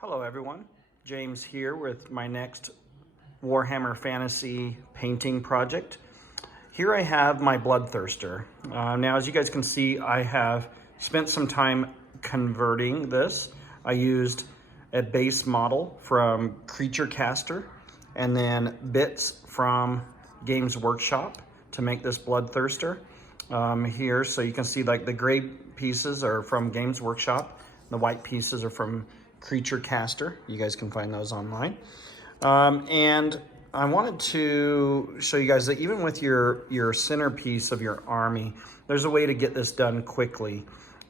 Hello everyone, James here with my next Warhammer Fantasy painting project. Here I have my Bloodthirster. Now as you guys can see, I have spent some time converting this. I used a base model from CreatureCaster and then bits from Games Workshop to make this Bloodthirster here. So you can see like the gray pieces are from Games Workshop, the white pieces are from CreatureCaster. You guys can find those online. And I wanted to show you guys that even with your centerpiece of your army, there's a way to get this done quickly.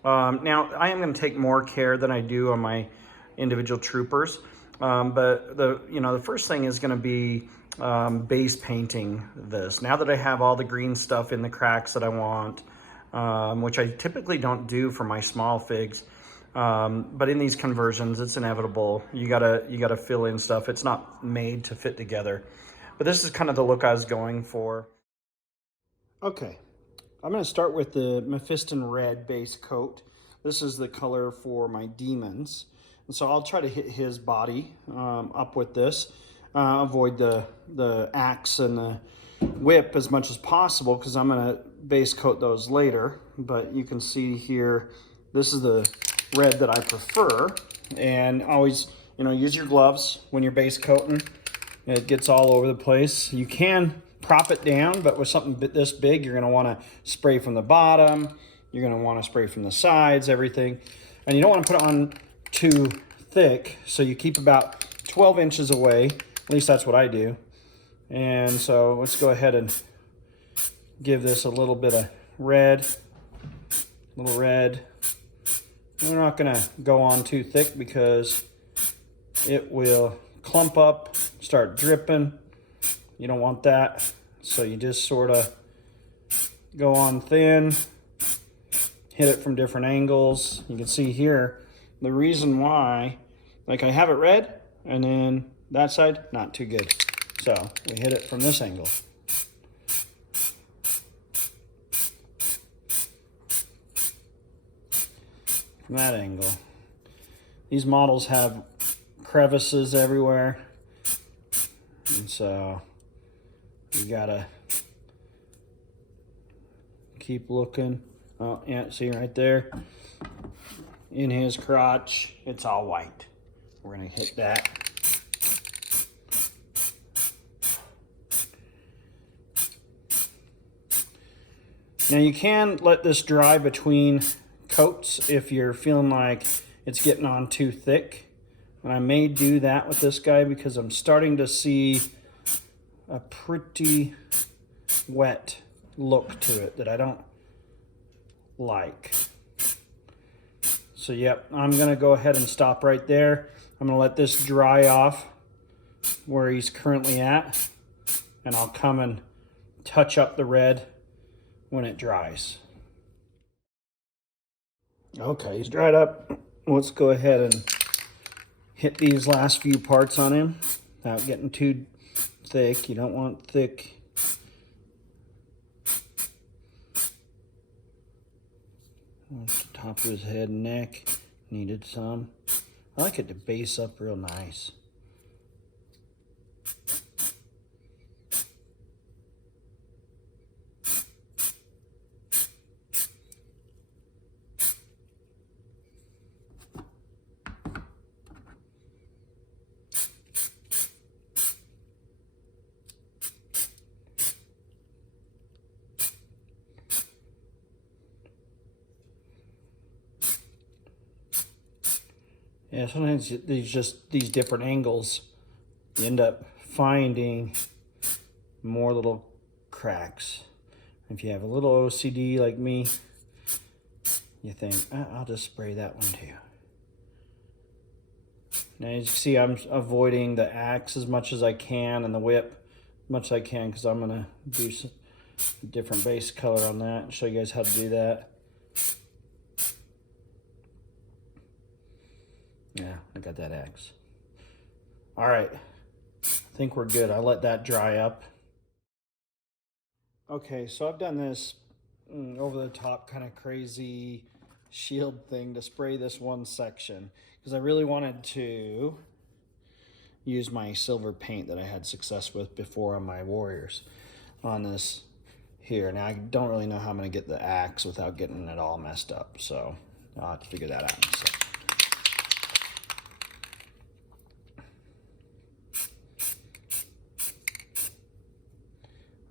Now, I am going to take more care than I do on my individual troopers, but the first thing is going to be base painting this. Now that I have all the green stuff in the cracks that I want, which I typically don't do for my small figs, but in these conversions, it's inevitable. You gotta fill in stuff. It's not made to fit together. But this is kind of the look I was going for. Okay, I'm gonna start with the Mephiston red base coat. This is the color for my demons. And so I'll try to hit his body up with this. Avoid the axe and the whip as much as possible because I'm gonna base coat those later. But you can see here, this is the red that I prefer, and always use your gloves when you're base coating. It gets all over the place. You can prop it down, but with something this big, you're going to want to spray from the bottom, you're going to want to spray from the sides, everything, and you don't want to put it on too thick, so you keep about 12 inches away. At least that's what I do. And so let's go ahead and give this a little bit of red, little red. We're not going to go on too thick because it will clump up, start dripping. You don't want that. So you just sort of go on thin, hit it from different angles. You can see here the reason why, like I have it red and then that side, not too good. So we hit it from this angle. From that angle. These models have crevices everywhere, and so you gotta keep looking. Oh yeah, see right there in his crotch, it's all white. We're gonna hit that. Now you can let this dry between coats if you're feeling like it's getting on too thick, and I may do that with this guy because I'm starting to see a pretty wet look to it that I don't like. So yep, I'm gonna go ahead and stop right there. I'm gonna let this dry off where he's currently at, and I'll come and touch up the red when it dries. Okay, he's dried up. Let's go ahead and hit these last few parts on him without getting too thick. You don't want thick. That's the top of his head and neck. Needed some. I like it to base up real nice. Yeah, sometimes these different angles, you end up finding more little cracks. If you have a little OCD like me, you think, I'll just spray that one too. Now as you can see, I'm avoiding the axe as much as I can and the whip as much as I can because I'm gonna do some different base color on that and show you guys how to do that. Yeah, I got that axe. All right, I think we're good. I'll let that dry up. Okay, so I've done this over the top kind of crazy shield thing to spray this one section because I really wanted to use my silver paint that I had success with before on my warriors on this here. Now I don't really know how I'm going to get the axe without getting it all messed up, so I'll have to figure that out in a second.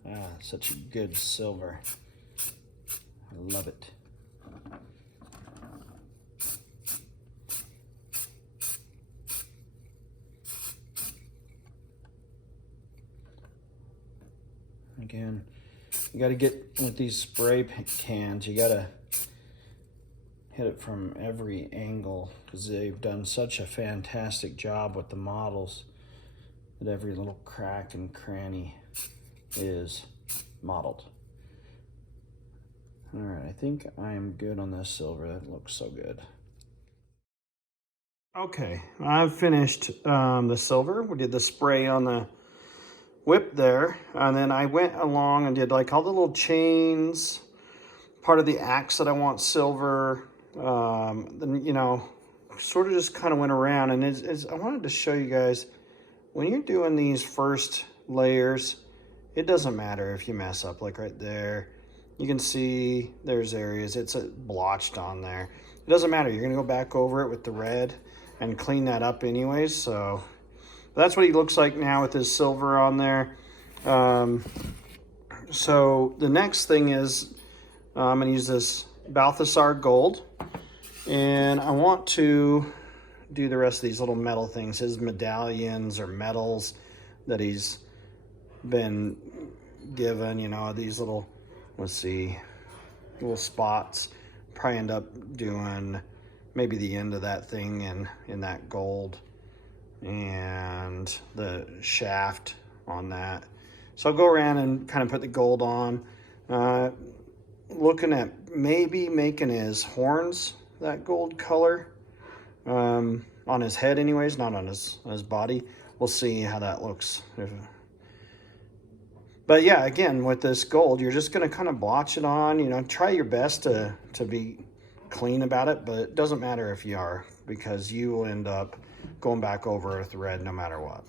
Ah, such a good silver. I love it. Again, you got to get with these spray cans, you got to hit it from every angle because they've done such a fantastic job with the models that every little crack and cranny is modeled. All right, I think I'm good on this silver. That looks so good. Okay, I've finished the silver. We did the spray on the whip there, and then I went along and did like all the little chains, part of the axe that I want silver. Then, you know, sort of just kind of went around, and I wanted to show you guys, when you're doing these first layers, it doesn't matter if you mess up, like right there. You can see there's areas, it's blotched on there. It doesn't matter, you're gonna go back over it with the red and clean that up anyways, so that's what he looks like now with his silver on there. So the next thing is, I'm gonna use this Balthasar gold, and I want to do the rest of these little metal things, his medallions or medals that he's been given, you know, these little, let's see, little spots. Probably end up doing maybe the end of that thing in that gold and the shaft on that. So I'll go around and kind of put the gold on. Looking at maybe making his horns that gold color on his head anyways, not on his body. We'll see how that looks. But yeah, again, with this gold, you're just gonna kind of blotch it on, you know, try your best to be clean about it, but it doesn't matter if you are, because you will end up going back over with the red no matter what.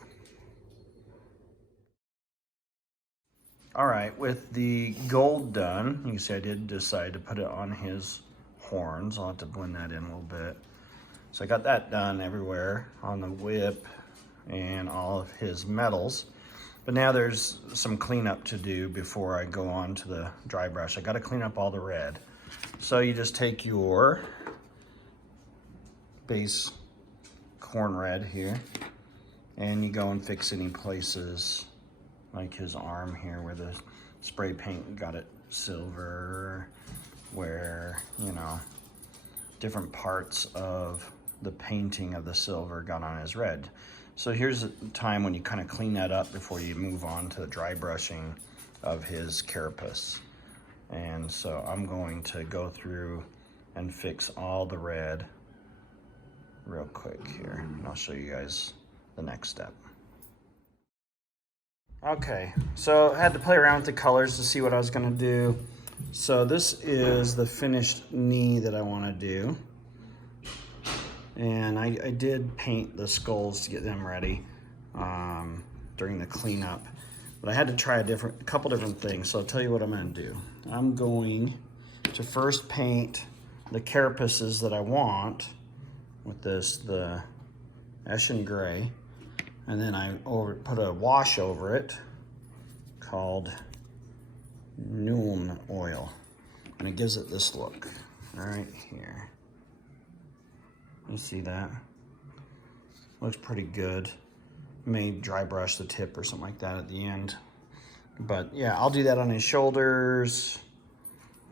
All right, with the gold done, you can see I did decide to put it on his horns. I'll have to blend that in a little bit. So I got that done everywhere on the whip and all of his medals. But now there's some cleanup to do before I go on to the dry brush. I gotta clean up all the red. So you just take your base Khorne red here, and you go and fix any places like his arm here where the spray paint got it silver, where, you know, different parts of the painting of the silver got on his red. So here's a time when you kind of clean that up before you move on to the dry brushing of his carapace. And so I'm going to go through and fix all the red real quick here. And I'll show you guys the next step. Okay, so I had to play around with the colors to see what I was gonna do. So this is the finished knee that I wanna do. And I did paint the skulls to get them ready during the cleanup. But I had to try a couple different things, so I'll tell you what I'm gonna do. I'm going to first paint the carapaces that I want with the Eshin Gray, and then I put a wash over it called Nuln Oil, and it gives it this look right here. You see that? Looks pretty good. May dry brush the tip or something like that at the end. But yeah, I'll do that on his shoulders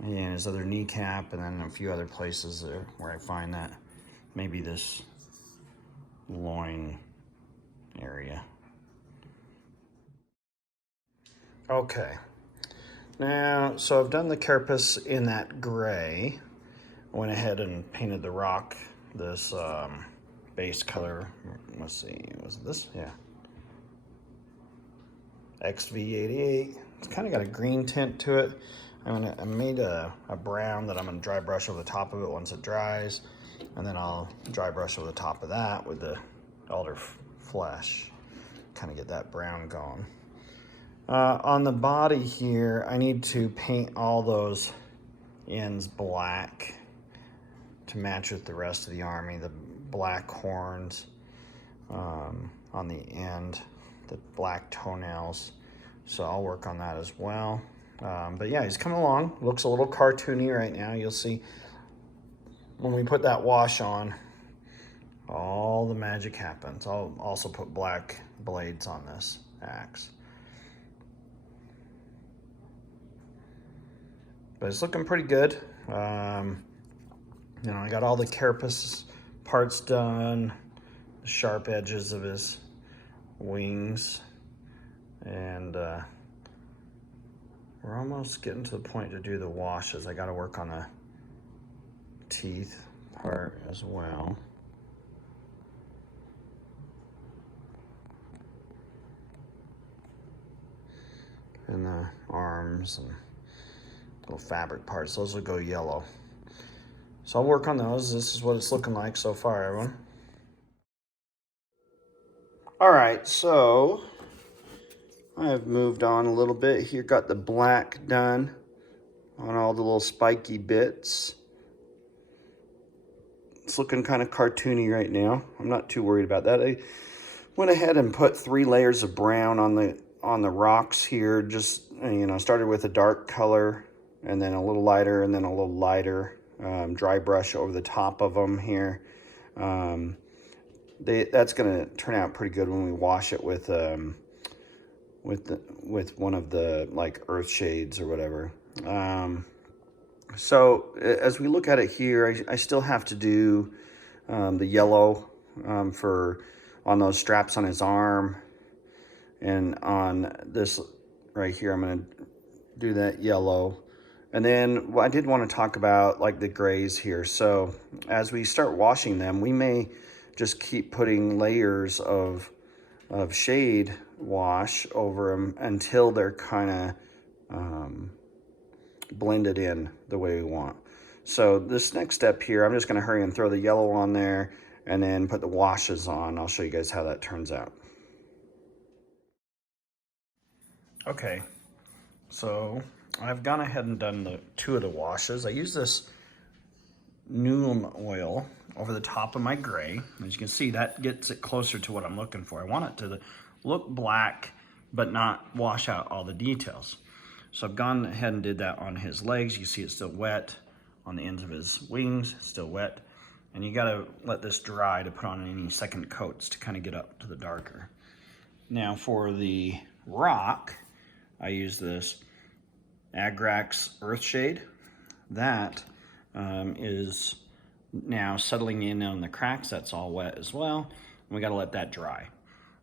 and his other kneecap, and then a few other places there where I find that. Maybe this loin area. Okay. Now, so I've done the carapace in that gray. I went ahead and painted the rock this base color. Let's see, was it this? Yeah. XV88. It's kind of got a green tint to it. I made a brown that I'm gonna dry brush over the top of it once it dries, and then I'll dry brush over the top of that with the alder flesh, kind of get that brown going. On the body here, I need to paint all those ends black to match with the rest of the army, the black horns on the end, the black toenails. So I'll work on that as well. But yeah, he's coming along. Looks a little cartoony right now. You'll see when we put that wash on, all the magic happens. I'll also put black blades on this axe. But it's looking pretty good. You know, I got all the carapace parts done, the sharp edges of his wings, and we're almost getting to the point to do the washes. I got to work on the teeth part as well. And the arms and little fabric parts, those will go yellow. So I'll work on those. This is what it's looking like so far, everyone. All right, so I've moved on a little bit here. Got the black done on all the little spiky bits. It's looking kind of cartoony right now. I'm not too worried about that. I went ahead and put 3 layers of brown on the rocks here. Just, you know, started with a dark color and then a little lighter and then a little lighter. Dry brush over the top of them here. That's gonna turn out pretty good when we wash it with one of the like earth shades or whatever. So as we look at it here, I still have to do the yellow on those straps on his arm, and on this right here I'm gonna do that yellow. And then I did want to talk about like the grays here. So as we start washing them, we may just keep putting layers of shade wash over them until they're kind of blended in the way we want. So this next step here, I'm just going to hurry and throw the yellow on there and then put the washes on. I'll show you guys how that turns out. Okay, so I've gone ahead and done 2 of the washes. I use this Nuln oil over the top of my gray. As you can see, that gets it closer to what I'm looking for. I want it to look black, but not wash out all the details. So I've gone ahead and did that on his legs. You see it's still wet. On the ends of his wings, it's still wet. And you gotta let this dry to put on any second coats to kind of get up to the darker. Now for the rock, I use this Agrax Earthshade. That is now settling in on the cracks. That's all wet as well. We got to let that dry.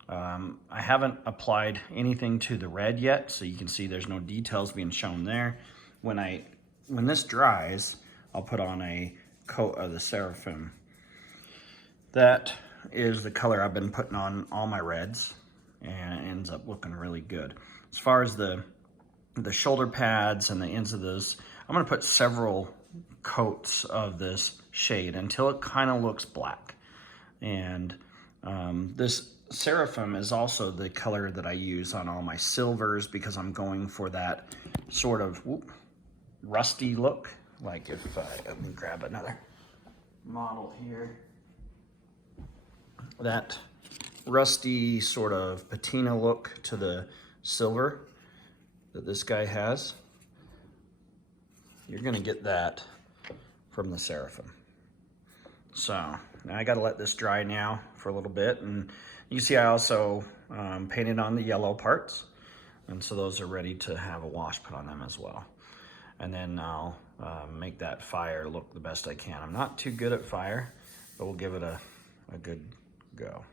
I haven't applied anything to the red yet, so you can see there's no details being shown there. When this dries, I'll put on a coat of the Seraphim. That is the color I've been putting on all my reds, and it ends up looking really good. As far as the shoulder pads and the ends of this, I'm going to put several coats of this shade until it kind of looks black. And this Seraphim is also the color that I use on all my silvers because I'm going for that sort of rusty look. Like if let me grab another model here. That rusty sort of patina look to the silver that this guy has. You're gonna get that from the Seraphim. So now I gotta let this dry now for a little bit, and you see I also painted on the yellow parts, and so those are ready to have a wash put on them as well. And then I'll make that fire look the best I can. I'm not too good at fire, but we'll give it a good go.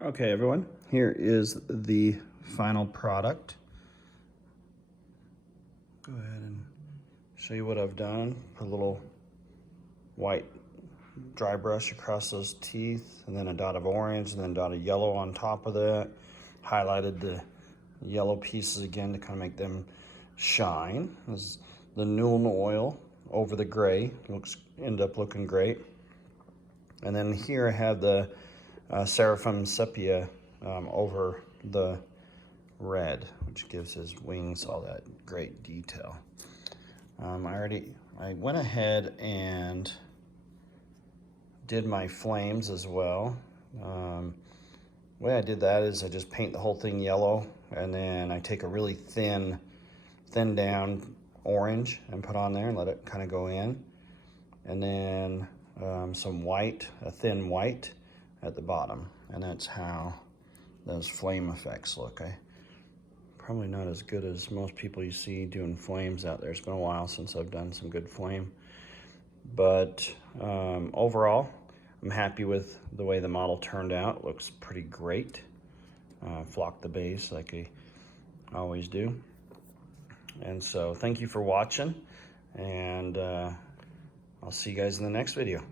Okay everyone, here is the final product. Go ahead and show you what I've done. Put a little white dry brush across those teeth, and then a dot of orange, and then a dot of yellow on top of that. Highlighted the yellow pieces again to kind of make them shine. This is the Nuln oil over the gray. End up looking great. And then here I have the Seraphim Sepia over the red, which gives his wings all that great detail. I went ahead and did my flames as well. The way I did that is I just paint the whole thing yellow, and then I take a really thin down orange and put on there and let it kind of go in. And then some white, a thin white at the bottom. And that's how those flame effects look. Probably not as good as most people you see doing flames out there. It's been a while since I've done some good flame. But overall, I'm happy with the way the model turned out. It looks pretty great. Flocked the base like I always do. And so thank you for watching, and I'll see you guys in the next video.